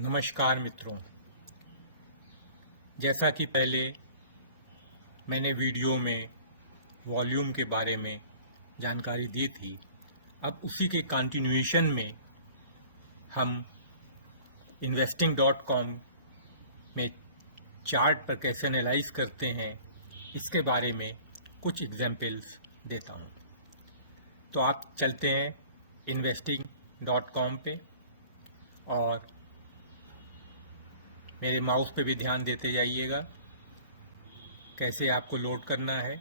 नमस्कार मित्रों। जैसा कि पहले मैंने वीडियो में वॉल्यूम के बारे में जानकारी दी थी, अब उसी के कंटिन्यूएशन में हम investing.com में चार्ट पर कैसे एनालाइज करते हैं इसके बारे में कुछ एग्जाम्पल्स देता हूँ। तो आप चलते हैं investing.com पे और मेरे माउस पे भी ध्यान देते जाइएगा कैसे आपको लोड करना है।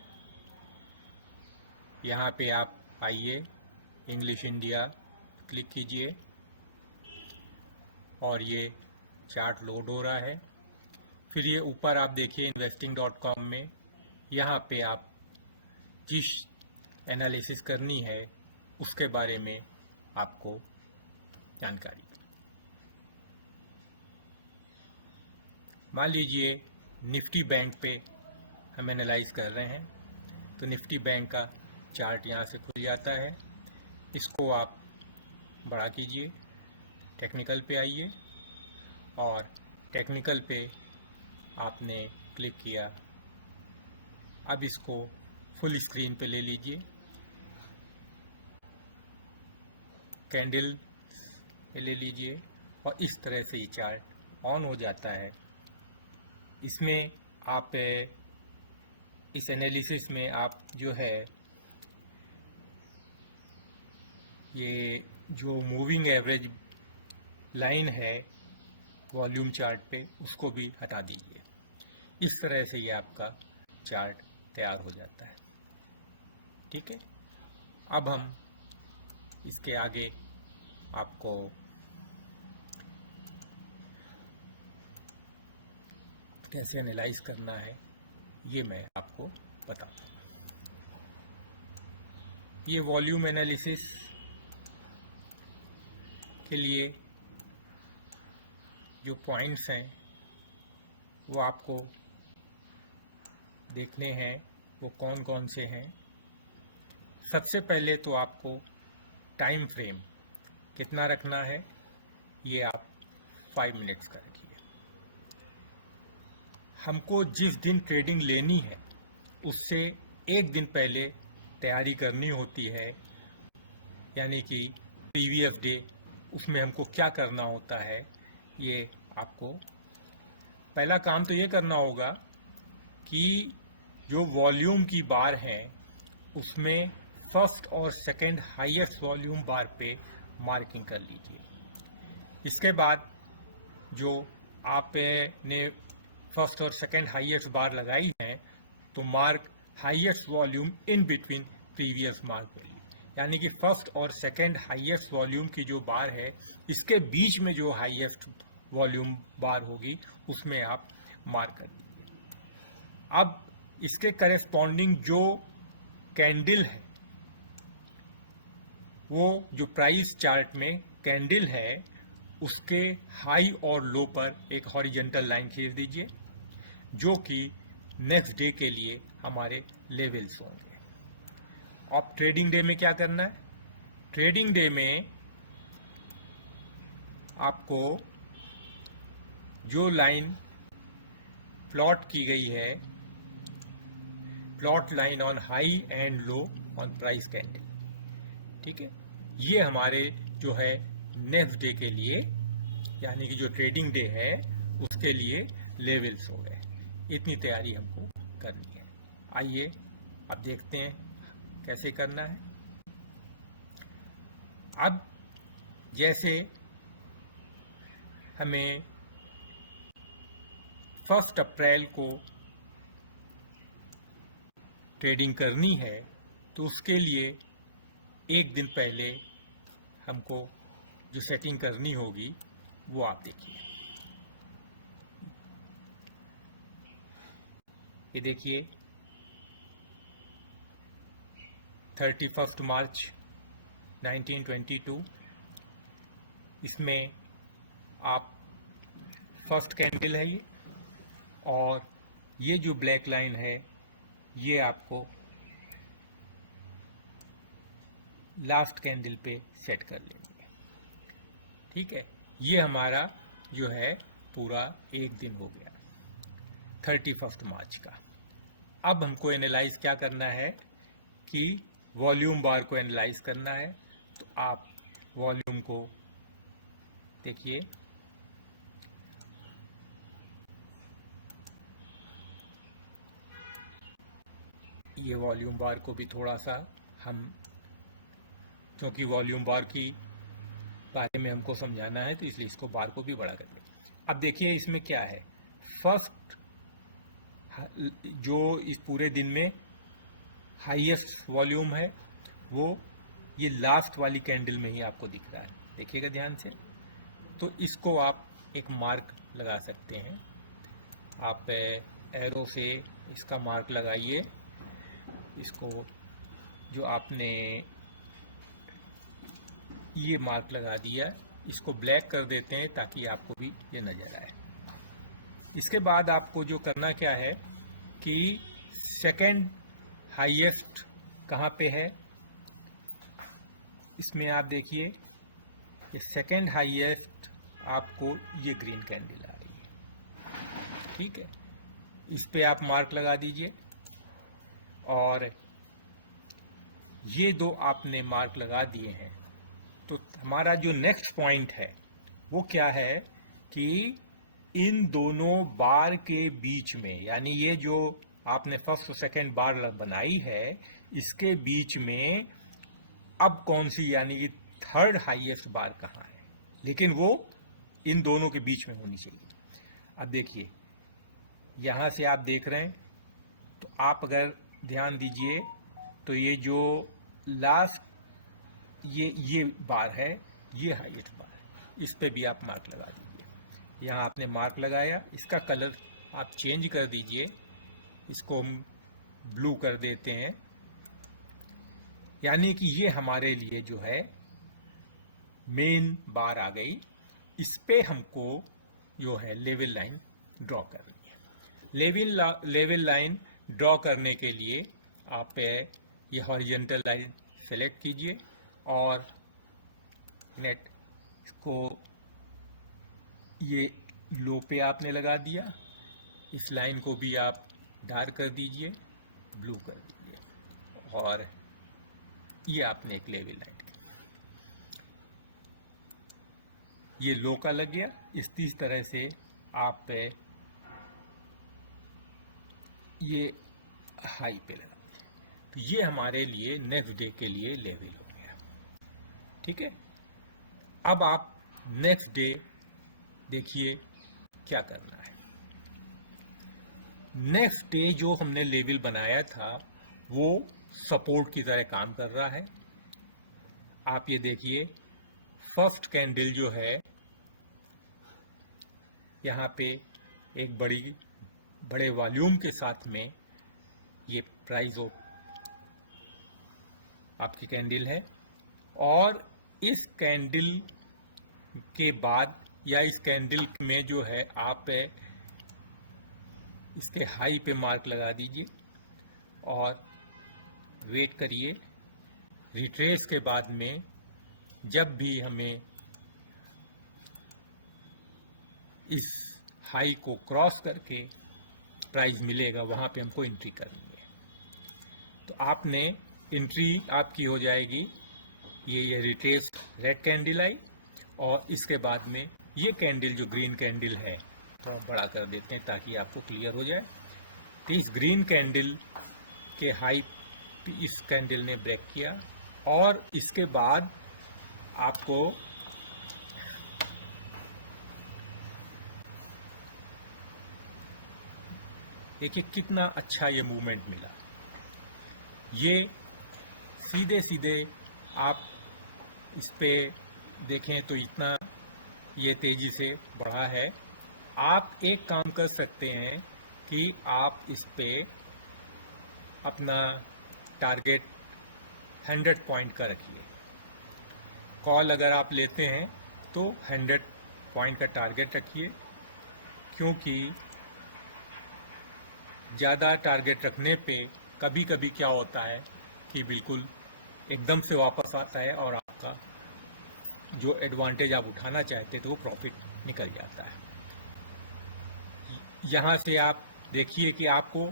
यहाँ पे आप आइए, इंग्लिश इंडिया क्लिक कीजिए और ये चार्ट लोड हो रहा है। फिर ये ऊपर आप देखिए investing.com में, यहाँ पे आप जिस एनालिसिस करनी है उसके बारे में आपको जानकारी। मान लीजिए निफ्टी बैंक पे हम एनालाइज कर रहे हैं, तो निफ्टी बैंक का चार्ट यहाँ से खुल जाता है। इसको आप बड़ा कीजिए, टेक्निकल पे आइए और टेक्निकल पे आपने क्लिक किया। अब इसको फुल स्क्रीन पे ले लीजिए, कैंडल पे ले लीजिए और इस तरह से ये चार्ट ऑन हो जाता है। इसमें आप इस एनालिसिस में आप जो है ये जो मूविंग एवरेज लाइन है वॉल्यूम चार्ट पे, उसको भी हटा दीजिए। इस तरह से ये आपका चार्ट तैयार हो जाता है। ठीक है, अब हम इसके आगे आपको कैसे एनालाइज करना है ये मैं आपको बताता हूँ। ये वॉल्यूम एनालिसिस के लिए जो पॉइंट्स हैं वो आपको देखने हैं, वो कौन कौन से हैं। सबसे पहले तो आपको टाइम फ्रेम कितना रखना है, ये आप 5 मिनट्स का रखिए। हमको जिस दिन ट्रेडिंग लेनी है उससे एक दिन पहले तैयारी करनी होती है, यानी कि प्रीवियस डे। उसमें हमको क्या करना होता है, ये आपको पहला काम तो ये करना होगा कि जो वॉल्यूम की बार है उसमें फर्स्ट और सेकंड हाईएस्ट वॉल्यूम बार पे मार्किंग कर लीजिए। इसके बाद जो आपने फर्स्ट और सेकंड हाईएस्ट बार लगाई है तो mark highest volume in between previous mark value, यानी कि फर्स्ट और सेकंड हाईएस्ट वॉल्यूम की जो बार है इसके बीच में जो हाईएस्ट वॉल्यूम बार होगी उसमें आप मार्क कर दीजिए। अब इसके करेस्पॉन्डिंग जो कैंडल है, वो जो प्राइस चार्ट में कैंडल है उसके हाई और लो पर एक हॉरिजॉन्टल लाइन खींच दीजिए, जो कि नेक्स्ट डे के लिए हमारे लेवल्स होंगे। अब ट्रेडिंग डे में क्या करना है, ट्रेडिंग डे में आपको जो लाइन प्लॉट की गई है, plot line on high and low on price candle, ठीक है, ये हमारे जो है नेक्स्ट डे के लिए, यानी कि जो ट्रेडिंग डे है उसके लिए लेवल्स हो गए। इतनी तैयारी हमको करनी है। आइए अब देखते हैं कैसे करना है। अब जैसे हमें 1 अप्रैल को ट्रेडिंग करनी है तो उसके लिए एक दिन पहले हमको जो सेटिंग करनी होगी वो आप देखिए। ये देखिए 31 मार्च 1922, इसमें आप फर्स्ट कैंडल है ये, और ये जो ब्लैक लाइन है ये आपको लास्ट कैंडल पे सेट कर लेंगे। ठीक है, ये हमारा जो है पूरा एक दिन हो गया 31 मार्च का। अब हमको एनालाइज क्या करना है कि वॉल्यूम बार को एनालाइज करना है। तो आप वॉल्यूम को देखिए, ये वॉल्यूम बार को भी थोड़ा सा हम, क्योंकि वॉल्यूम बार की बारे में हमको समझाना है तो इसलिए इसको बार को भी बड़ा कर लें। अब देखिए इसमें क्या है, फर्स्ट जो इस पूरे दिन में हाईएस्ट वॉल्यूम है वो ये लास्ट वाली कैंडल में ही आपको दिख रहा है, देखिएगा ध्यान से। तो इसको आप एक मार्क लगा सकते हैं, आप एरो से इसका मार्क लगाइए। इसको जो आपने ये मार्क लगा दिया, इसको ब्लैक कर देते हैं ताकि आपको भी ये नजर आए। इसके बाद आपको जो करना क्या है कि सेकंड हाईएस्ट कहाँ पे है, इसमें आप देखिए ये सेकंड हाईएस्ट आपको ये ग्रीन कैंडल आ रही है, ठीक है। इस पे आप मार्क लगा दीजिए और ये दो आपने मार्क लगा दिए हैं। तो हमारा जो नेक्स्ट पॉइंट है वो क्या है कि इन दोनों बार के बीच में, यानी ये जो आपने फर्स्ट और सेकंड बार बनाई है इसके बीच में अब कौन सी, यानी कि थर्ड हाईएस्ट बार कहाँ है, लेकिन वो इन दोनों के बीच में होनी चाहिए। अब देखिए यहां से आप देख रहे हैं तो आप अगर ध्यान दीजिए तो ये जो लास्ट ये बार है ये हाईएस्ट बार है, इस पे भी आप मार्क लगा दीजिए। यहाँ आपने मार्क लगाया, इसका कलर आप चेंज कर दीजिए, इसको हम ब्लू कर देते हैं, यानी कि ये हमारे लिए जो है मेन बार आ गई। इस पे हमको जो है लेवल लाइन ड्रॉ करनी है। लेवल लाइन ड्रॉ करने के लिए आप ये हॉरिजॉन्टल लाइन सेलेक्ट कीजिए और नेट को ये लो पे आपने लगा दिया। इस लाइन को भी आप डार्क कर दीजिए, ब्लू कर दीजिए और ये आपने एक लेवल लाइन की, ये लो का लग गया। इस तरह से आप ये हाई पे लगा, तो ये हमारे लिए नेक्स्ट डे के लिए लेवल हो गया, ठीक है। अब आप नेक्स्ट डे देखिए क्या करना है। नेक्स्ट डे जो हमने लेवल बनाया था वो सपोर्ट की तरह काम कर रहा है। आप ये देखिए फर्स्ट कैंडल जो है यहाँ पे एक बड़े वॉल्यूम के साथ में ये प्राइस ऑफ आपकी कैंडल है, और इस कैंडल के बाद या इस कैंडल में जो है आप इसके हाई पे मार्क लगा दीजिए और वेट करिए। रिट्रेस के बाद में जब भी हमें इस हाई को क्रॉस करके प्राइस मिलेगा वहां पे हमको एंट्री करनी है। तो आपने एंट्री आपकी हो जाएगी, ये रिट्रेस रेड कैंडल आई और इसके बाद में ये कैंडल जो ग्रीन कैंडल है थोड़ा बड़ा कर देते हैं ताकि आपको क्लियर हो जाए। तो इस ग्रीन कैंडल के हाई इस कैंडल ने ब्रेक किया और इसके बाद आपको देखिए कितना अच्छा ये मूवमेंट मिला। ये सीधे सीधे आप इस पे देखें तो इतना ये तेजी से बढ़ा है। आप एक काम कर सकते हैं कि आप इस पे अपना टारगेट 100 पॉइंट का रखिए। कॉल अगर आप लेते हैं तो 100 पॉइंट का टारगेट रखिए, क्योंकि ज़्यादा टारगेट रखने पे कभी कभी क्या होता है कि बिल्कुल एकदम से वापस आता है और आपका जो एडवांटेज आप उठाना चाहते थे वो प्रॉफिट निकल जाता है। यहाँ से आप देखिए कि आपको,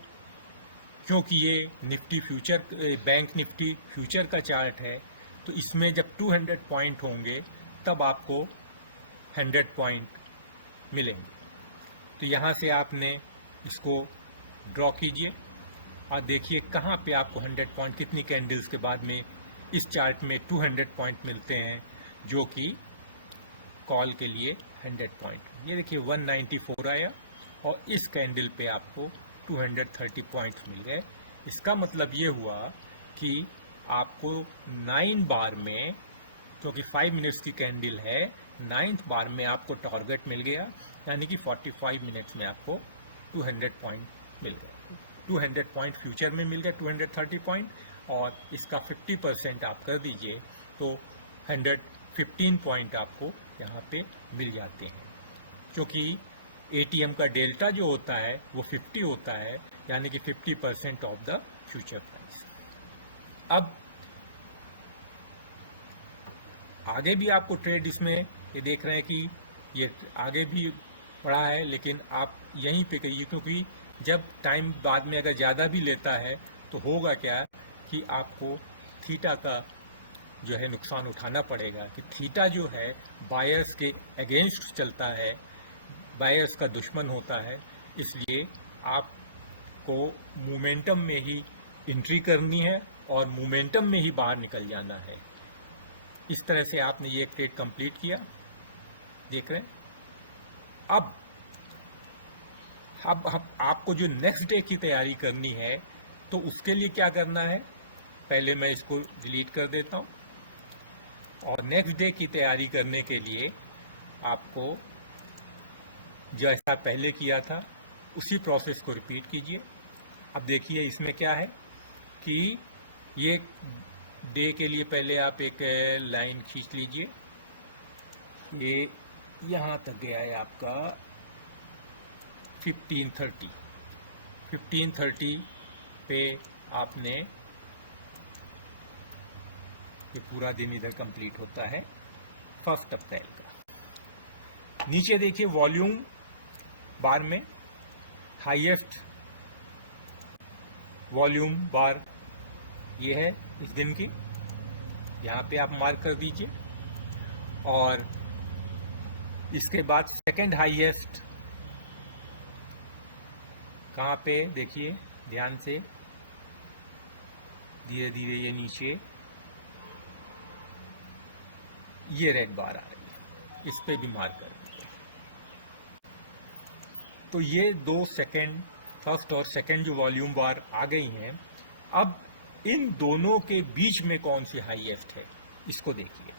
क्योंकि ये Nifty future, bank Nifty future का चार्ट है, तो इसमें जब 200 पॉइंट होंगे तब आपको 100 पॉइंट मिलेंगे। तो यहाँ से आपने इसको ड्रॉ कीजिए और देखिए कहाँ पे आपको 100 पॉइंट, कितनी कैंडल्स के बाद में इस चार्ट में 200 पॉइंट मिलते हैं, जो कि कॉल के लिए 100 पॉइंट। ये देखिए 194 आया और इस कैंडल पे आपको 230 पॉइंट मिल गए। इसका मतलब ये हुआ कि आपको 9 बार में, क्योंकि 5 मिनट्स की कैंडल है, 9th बार में आपको टारगेट मिल गया, यानी कि 45 मिनट्स में आपको 200 पॉइंट मिल गए। 200 पॉइंट फ्यूचर में मिल गए, 230 पॉइंट, और इसका 50% आप कर दीजिए तो 115 पॉइंट आपको यहाँ पे मिल जाते हैं। क्योंकि एटीएम का डेल्टा जो होता है वो 50 होता है, यानी कि 50% ऑफ द फ्यूचर प्राइस। अब आगे भी आपको ट्रेड इसमें ये देख रहे हैं कि ये आगे भी पड़ा है, लेकिन आप यहीं पे करिए, क्योंकि जब टाइम बाद में अगर ज़्यादा भी लेता है तो होगा क्या कि आपको थीटा का जो है नुकसान उठाना पड़ेगा, कि थीटा जो है बायर्स के अगेंस्ट चलता है, बायर्स का दुश्मन होता है। इसलिए आपको मोमेंटम में ही एंट्री करनी है और मोमेंटम में ही बाहर निकल जाना है। इस तरह से आपने ये ट्रेड कंप्लीट किया, देख रहे हैं। अब आपको जो नेक्स्ट डे की तैयारी करनी है, तो उसके लिए क्या करना है, पहले मैं इसको डिलीट कर देता हूँ। और नेक्स्ट डे की तैयारी करने के लिए आपको जैसा पहले किया था उसी प्रोसेस को रिपीट कीजिए। अब देखिए इसमें क्या है कि ये डे के लिए पहले आप एक लाइन खींच लीजिए। ये यहाँ तक गया है आपका 1530 पे आपने, ये पूरा दिन इधर कंप्लीट होता है 1 अप्रैल का। नीचे देखिए वॉल्यूम बार में हाईएस्ट वॉल्यूम बार ये है इस दिन की, यहाँ पे आप मार्क कर दीजिए। और इसके बाद सेकंड हाईएस्ट कहाँ पे, देखिए ध्यान से, धीरे धीरे ये नीचे ये रेड बार आ रही है, इस पे भी मार्क कर दीजिए। तो ये 2 सेकंड, फर्स्ट और सेकंड जो वॉल्यूम बार आ गई हैं। अब इन दोनों के बीच में कौन सी हाईएस्ट है इसको देखिए,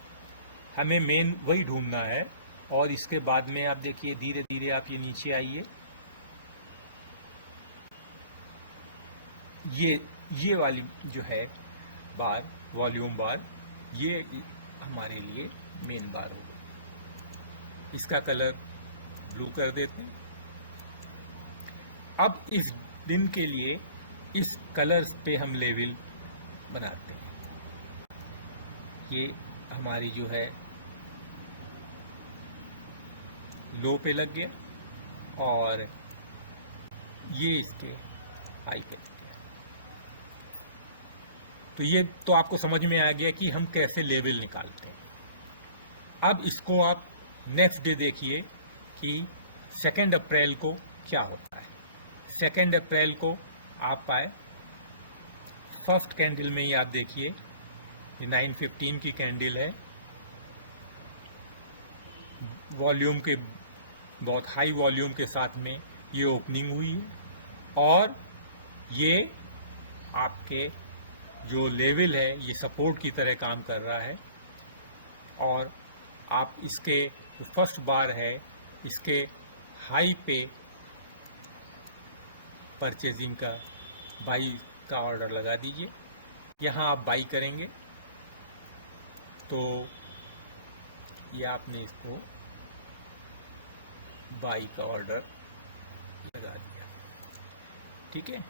हमें मेन वही ढूंढना है। और इसके बाद में आप देखिए धीरे धीरे आप ये नीचे आइए, ये वाली जो है बार, वॉल्यूम बार, ये हमारे लिए मेन बार होगा। इसका कलर ब्लू कर देते हैं। अब इस दिन के लिए इस कलर्स पे हम लेवल बनाते हैं। ये हमारी जो है लो पे लग गया और ये इसके हाई पे लग गया। तो ये तो आपको समझ में आ गया कि हम कैसे लेवल निकालते हैं। अब इसको आप नेक्स्ट डे देखिए कि 2 अप्रैल को क्या होता है। 2 अप्रैल को आप आए, फर्स्ट कैंडल में ही आप देखिए ये 915 की कैंडल है, वॉल्यूम के बहुत हाई वॉल्यूम के साथ में ये ओपनिंग हुई है और ये आपके जो लेवल है ये सपोर्ट की तरह काम कर रहा है। और आप इसके जो फर्स्ट बार है इसके हाई पे परचेजिंग का, बाई का ऑर्डर लगा दीजिए। यहाँ आप बाई करेंगे तो ये आपने इसको बाई का ऑर्डर लगा दिया, ठीक है।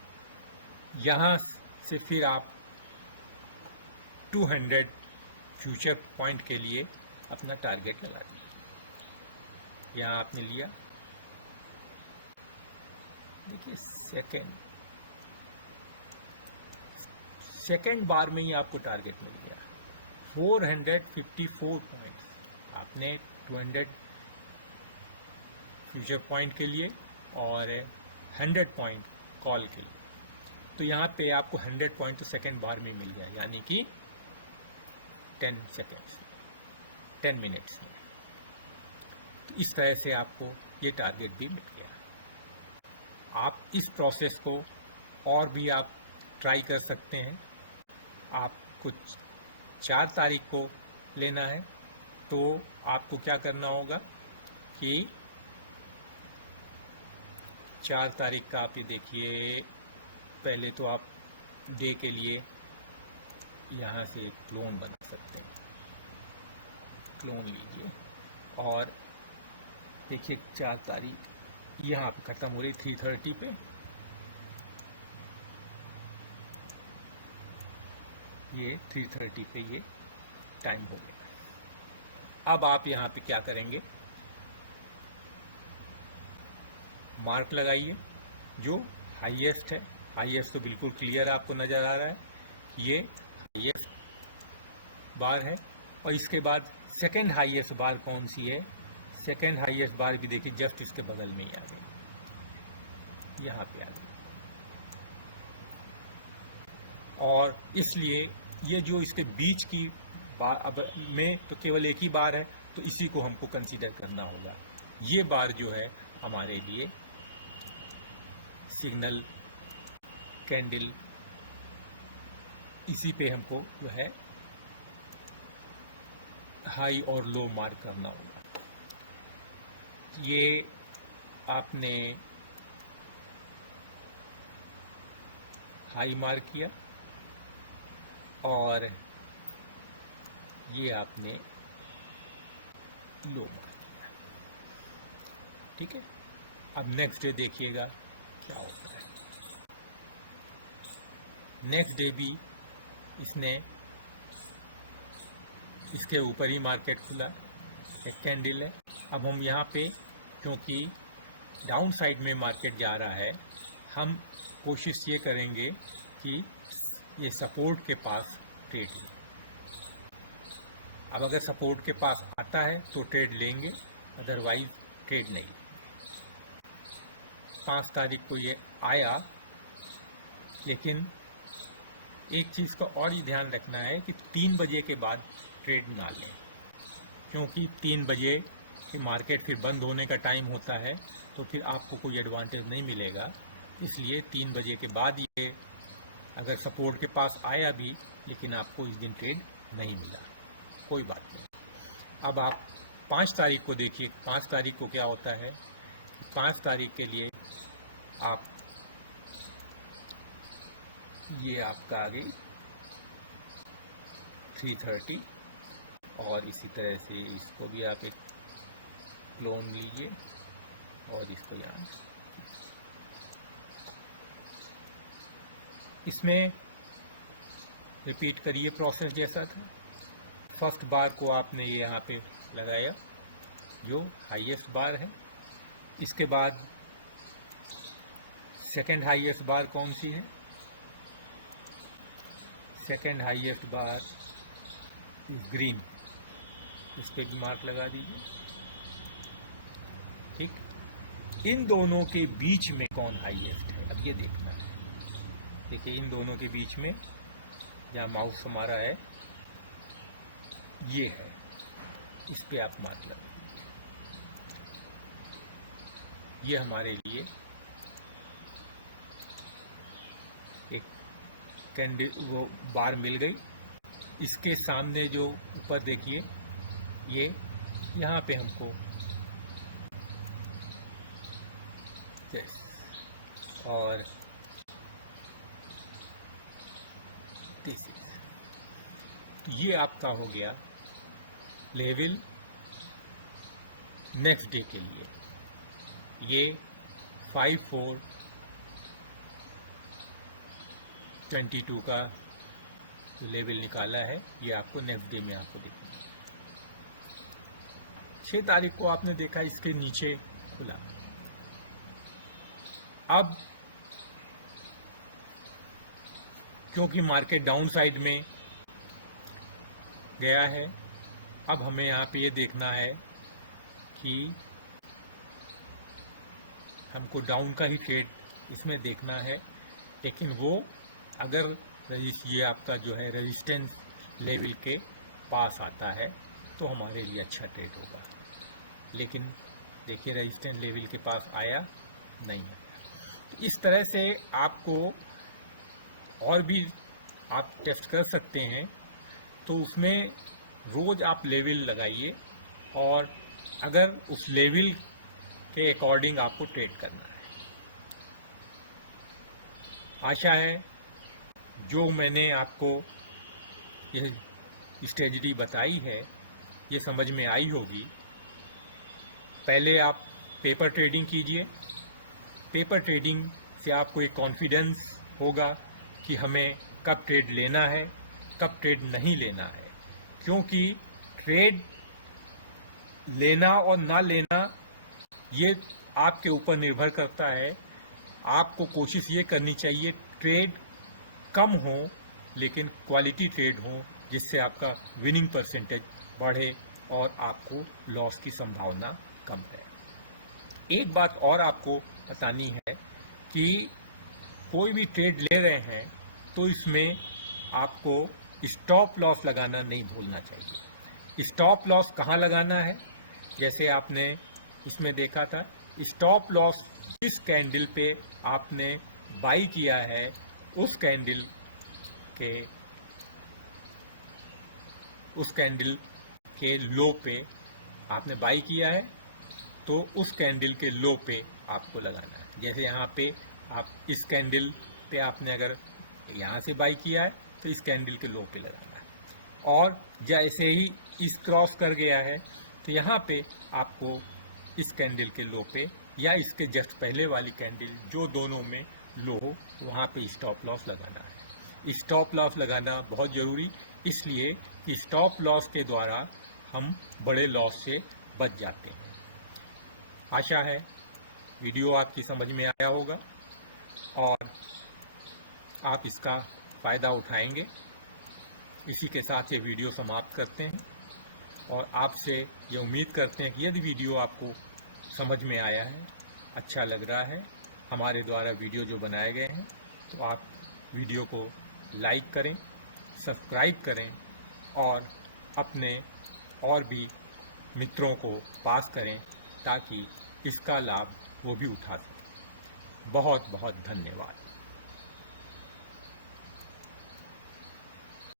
यहाँ से फिर आप 200 फ्यूचर पॉइंट के लिए अपना टारगेट लगा दीजिए। यहाँ आपने लिया, देखिए सेकेंड बार में ही आपको टारगेट मिल गया 454 पॉइंट्स। आपने 200 फ्यूचर पॉइंट के लिए और 100 पॉइंट कॉल के लिए, तो यहाँ पे आपको 100 पॉइंट तो सेकेंड बार में मिल गया, यानी कि 10 सेकेंड्स 10 मिनट्स में। तो इस तरह से आपको ये टारगेट भी मिल गया। आप इस प्रोसेस को और भी आप ट्राई कर सकते हैं। आप कुछ 4 तारीख को लेना है तो आपको क्या करना होगा कि 4 तारीख का आप ये देखिए, पहले तो आप डे के लिए यहाँ से क्लोन बना सकते हैं। क्लोन लीजिए और देखिए 4 तारीख यहाँ पे ख़त्म हो रही 3:30 पे। ये 3:30 पे ये टाइम हो गया। अब आप यहाँ पे क्या करेंगे, मार्क लगाइए जो हाईएस्ट है। हाईएस्ट तो बिल्कुल क्लियर आपको नज़र आ रहा है, ये हाईएस्ट बार है। और इसके बाद सेकंड हाईएस्ट बार कौन सी है, सेकंड हाईएस्ट बार भी देखिए जस्ट इसके बगल में ही आ गई, यहाँ पे आ गई। और इसलिए ये जो इसके बीच की बार अब में तो केवल एक ही बार है, तो इसी को हमको कंसीडर करना होगा। ये बार जो है हमारे लिए सिग्नल कैंडल, इसी पे हमको जो है हाई और लो मार्क करना होगा। ये आपने हाई मार्क किया और ये आपने लो मार्क किया, ठीक है। अब नेक्स्ट डे देखिएगा क्या होता है। नेक्स्ट डे भी इसने इसके ऊपर ही मार्केट खुला, एक कैंडल है। अब हम यहाँ पे क्योंकि डाउन साइड में मार्केट जा रहा है, हम कोशिश ये करेंगे कि ये सपोर्ट के पास ट्रेड लें। अब अगर सपोर्ट के पास आता है तो ट्रेड लेंगे, अदरवाइज ट्रेड नहीं। 5 तारीख को ये आया, लेकिन एक चीज़ का और ही ध्यान रखना है कि 3 बजे के बाद ट्रेड ना लें, क्योंकि 3 बजे कि मार्केट फिर बंद होने का टाइम होता है, तो फिर आपको कोई एडवांटेज नहीं मिलेगा। इसलिए 3 बजे के बाद ये अगर सपोर्ट के पास आया भी, लेकिन आपको इस दिन ट्रेड नहीं मिला, कोई बात नहीं। अब आप 5 तारीख को देखिए, 5 तारीख को क्या होता है। 5 तारीख के लिए आप ये आपका आ गई 3:30 और इसी तरह से इसको भी आप एक क्लोन लीजिए और इसको यहाँ इसमें रिपीट करिए प्रोसेस जैसा था। फर्स्ट बार को आपने ये यहाँ पे लगाया जो हाईएस्ट बार है। इसके बाद सेकंड हाईएस्ट बार कौन सी है, सेकंड हाईएस्ट बार इस ग्रीन, इस पे भी मार्क लगा दीजिए, ठीक। इन दोनों के बीच में कौन हाईएस्ट है, अब ये देखना है। देखिए इन दोनों के बीच में जहाँ माउस हमारा है ये है, इस पे आप मार्क लगाइए। ये हमारे लिए एक कैंडल वो बार मिल गई। इसके सामने जो ऊपर देखिए ये यहाँ पे हमको और तो ये आपका हो गया लेवल नेक्स्ट डे के लिए। ये 5/4/22 का लेवल निकाला है, ये आपको नेक्स्ट डे में आपको देखना है। 6 तारीख को आपने देखा इसके नीचे खुला। अब क्योंकि मार्केट डाउन साइड में गया है, अब हमें यहाँ पे ये देखना है कि हमको डाउन का ही ट्रेड इसमें देखना है, लेकिन वो अगर ये आपका जो है रेजिस्टेंस लेवल के पास आता है तो हमारे लिए अच्छा ट्रेड होगा। लेकिन देखिए रेजिस्टेंस लेवल के पास आया नहीं है। तो इस तरह से आपको और भी आप टेस्ट कर सकते हैं। तो उसमें रोज़ आप लेवल लगाइए और अगर उस लेवल के अकॉर्डिंग आपको ट्रेड करना है। आशा है जो मैंने आपको यह स्ट्रेटजी बताई है ये समझ में आई होगी। पहले आप पेपर ट्रेडिंग कीजिए। पेपर ट्रेडिंग से आपको एक कॉन्फिडेंस होगा कि हमें कब ट्रेड लेना है, कब ट्रेड नहीं लेना है। क्योंकि ट्रेड लेना और ना लेना ये आपके ऊपर निर्भर करता है। आपको कोशिश ये करनी चाहिए ट्रेड कम हो लेकिन क्वालिटी ट्रेड हो, जिससे आपका विनिंग परसेंटेज बढ़े और आपको लॉस की संभावना कम रहे। एक बात और आपको बतानी है कि कोई भी ट्रेड ले रहे हैं तो इसमें आपको स्टॉप लॉस लगाना नहीं भूलना चाहिए। स्टॉप लॉस कहाँ लगाना है? जैसे आपने इसमें देखा था, स्टॉप लॉस जिस कैंडल पे आपने बाई किया है उस कैंडल के लो पे आपने बाई किया है, तो उस कैंडल के लो पे आपको लगाना है। जैसे यहाँ पे आप इस कैंडल पे आपने अगर यहाँ से बाई किया है तो इस कैंडल के लो पे लगाना है, और जैसे ही इस क्रॉस कर गया है तो यहाँ पे आपको इस कैंडल के लो पे या इसके जस्ट पहले वाली कैंडल जो दोनों में लो हो वहाँ पे स्टॉप लॉस लगाना है। स्टॉप लॉस लगाना बहुत ज़रूरी, इसलिए कि स्टॉप लॉस के द्वारा हम बड़े लॉस से बच जाते हैं। आशा है वीडियो आपकी समझ में आया होगा और आप इसका फ़ायदा उठाएंगे। इसी के साथ ये वीडियो समाप्त करते हैं और आपसे ये उम्मीद करते हैं कि यदि वीडियो आपको समझ में आया है, अच्छा लग रहा है, हमारे द्वारा वीडियो जो बनाए गए हैं, तो आप वीडियो को लाइक करें, सब्सक्राइब करें और अपने और भी मित्रों को पास करें ताकि इसका लाभ वो भी उठा सकें। बहुत बहुत धन्यवाद।